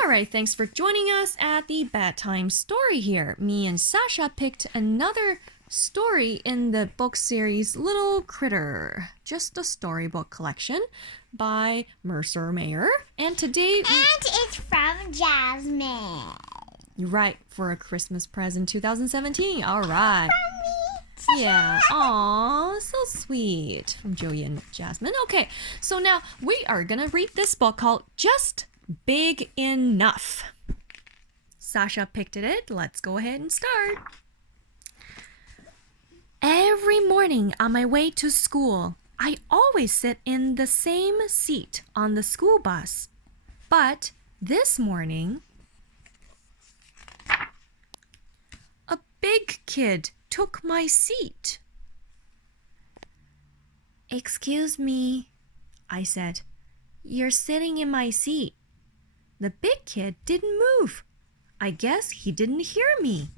All right, thanks for joining us at the Bedtime story here. Me and Sasha picked another story in the book series Little Critter, just a storybook collection by Mercer Mayer. And today... And it's from Jasmine. You're right, for a Christmas present 2017. All right. From me. Yeah. Aw, so sweet. From Joey and Jasmine. Okay, so now we are going to read this book called Just Big Enough. Sasha picked it. Let's go ahead and start. Every morning on my way to school, I always sit in the same seat on the school bus. But this morning, a big kid took my seat. "Excuse me," I said. "You're sitting in my seat." The big kid didn't move. I guess he didn't hear me.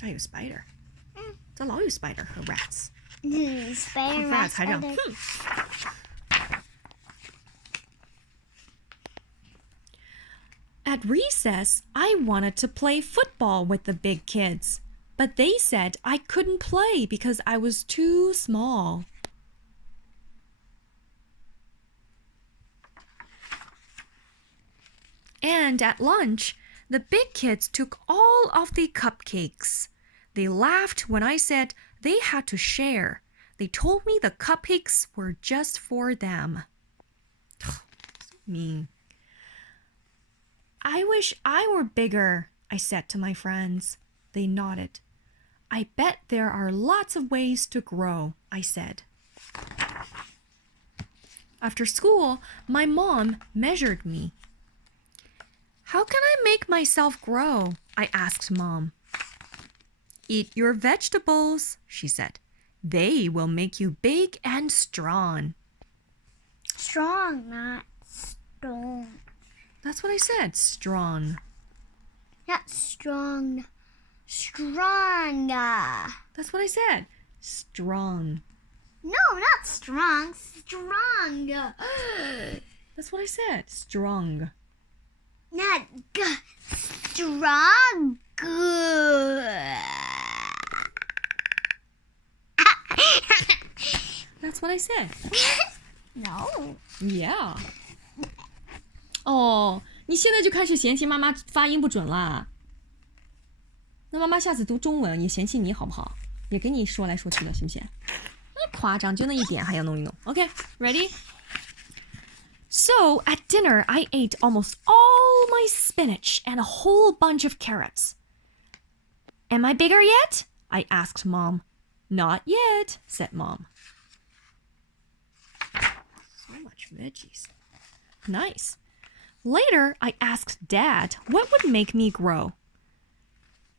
还有 spider. 这老有 spider 和 rats. Spider rats 还这样 At recess, I wanted to play football with the big kids, but they said I couldn't play because I was too small. And at lunch, the big kids took all of the cupcakes. They laughed when I said they had to share. They told me the cupcakes were just for them. So mean. "I wish I were bigger," I said to my friends. They nodded. "I bet there are lots of ways to grow," I said. After school, my mom measured me. "How can I make myself grow?" I asked Mom. "Eat your vegetables," she said. "They will make you big and strong." Strong, not stone. That's what I said, strong. Not strong. Stronger. That's what I said, strong. No, not strong. Strong. That's what I said, strong. Not strong. That's what I said. No. Yeah. 哦，你现在就开始嫌弃妈妈发音不准啦？那妈妈下次读中文也嫌弃你好不好？也给你说来说去的，行不行？夸张，就那一点还要弄一弄。Okay, ready? So at dinner, I ate almost all my spinach and a whole bunch of carrots. Am I bigger yet? I asked Mom. Not yet, said Mom. So much veggies. Nice. Later, I asked Dad what would make me grow.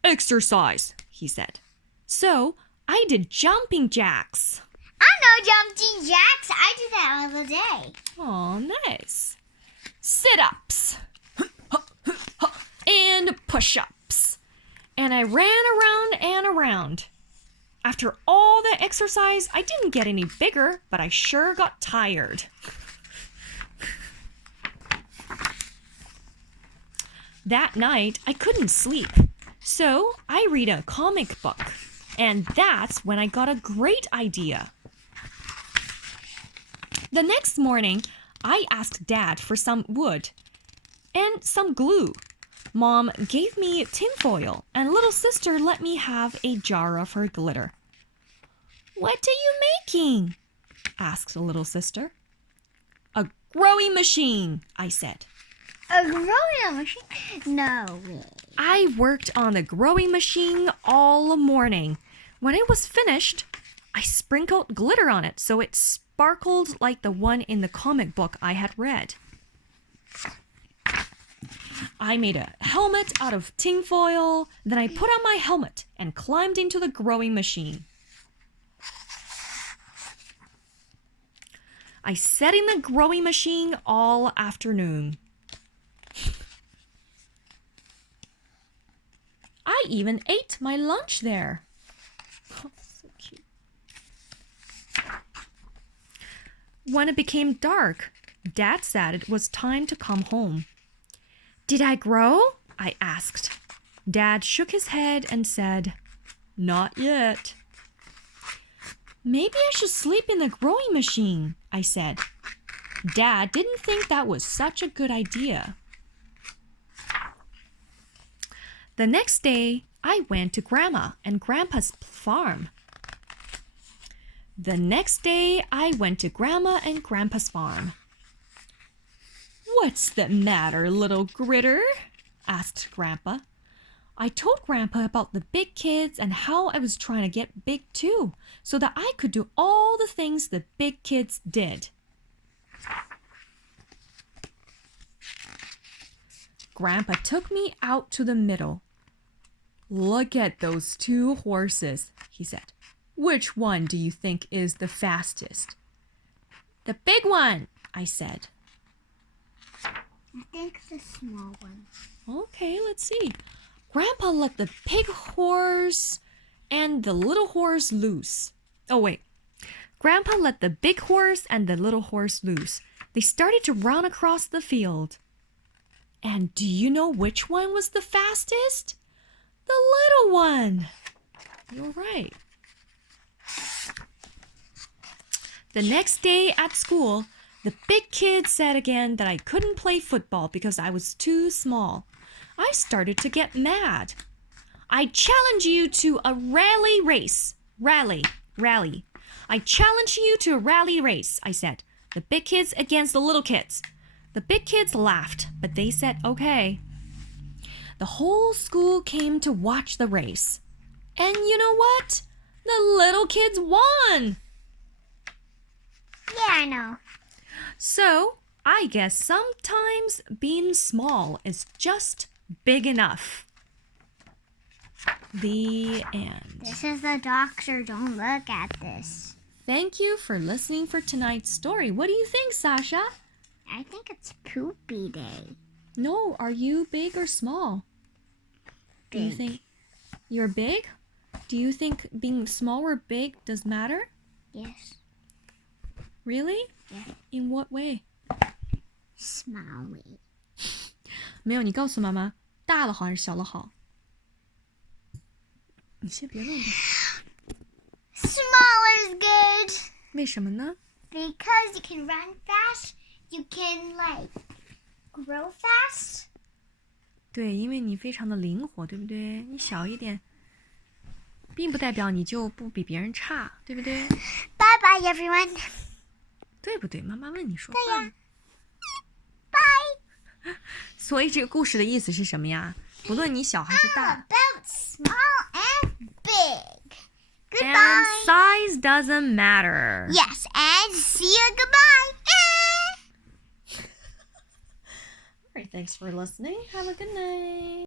Exercise, he said. So I did jumping jacks. I know jumping jacks. I do that all the day. Oh, nice. Sit-ups. And push-ups. And I ran around and around. After all that exercise, I didn't get any bigger, but I sure got tired. That night, I couldn't sleep. So I read a comic book. And that's when I got a great idea. The next morning, I asked Dad for some wood and some glue. Mom gave me tinfoil, and little sister let me have a jar of her glitter. "What are you making?" asked little sister. "A growing machine," I said. A growing machine? No way. I worked on the growing machine all morning. When it was finished, I sprinkled glitter on it so it sparkled like the one in the comic book I had read. I made a helmet out of tinfoil. Then I put on my helmet and climbed into the growing machine. I sat in the growing machine all afternoon. I even ate my lunch there. Oh, so cute. When it became dark, Dad said it was time to come home. Did I grow? I asked. Dad shook his head and said, Not yet. Maybe I should sleep in the growing machine, I said. Dad didn't think that was such a good idea. The next day, I went to Grandma and Grandpa's farm. What's the matter, little critter? Asked Grandpa. I told Grandpa about the big kids and how I was trying to get big too, so that I could do all the things the big kids did. Grandpa took me out to the middle. Look at those two horses, he said. Which one do you think is the fastest? The big one, I said. I think the small one. Okay, let's see. Grandpa let the big horse and the little horse loose. Oh, wait. Grandpa let the big horse and the little horse loose. They started to run across the field. And do you know which one was the fastest? The little one. You're right. The next day at school, the big kid said again that I couldn't play football because I was too small. I started to get mad. I challenge you to a rally race. Rally. I challenge you to a rally race, I said. The big kids against the little kids. The big kids laughed, but they said okay. The whole school came to watch the race. And you know what? The little kids won. Yeah, I know. So, I guess sometimes being small is just big enough. The end. This is the doctor. Don't look at this. Thank you for listening for tonight's story. What do you think, Sasha? I think it's poopy day. No, are you big or small? Big. Do you think you're big? Do you think being small or big does matter? Yes. Really? Yeah. In what way? Smiley. 没有，你告诉妈妈，大了好还是小了好？你先别乱动。Smaller is good. 为什么呢？ Because you can run fast. You can grow fast. 对，因为你非常的灵活，对不对？你小一点，并不代表你就不比别人差，对不对？ Bye bye everyone. 对不对？妈妈问你说对话。呀。Bye. 所以这个故事的意思是什么呀？不论你小还是大。About small and big. Goodbye. And size doesn't matter. Yes, and see you goodbye. All right, thanks for listening. Have a good night.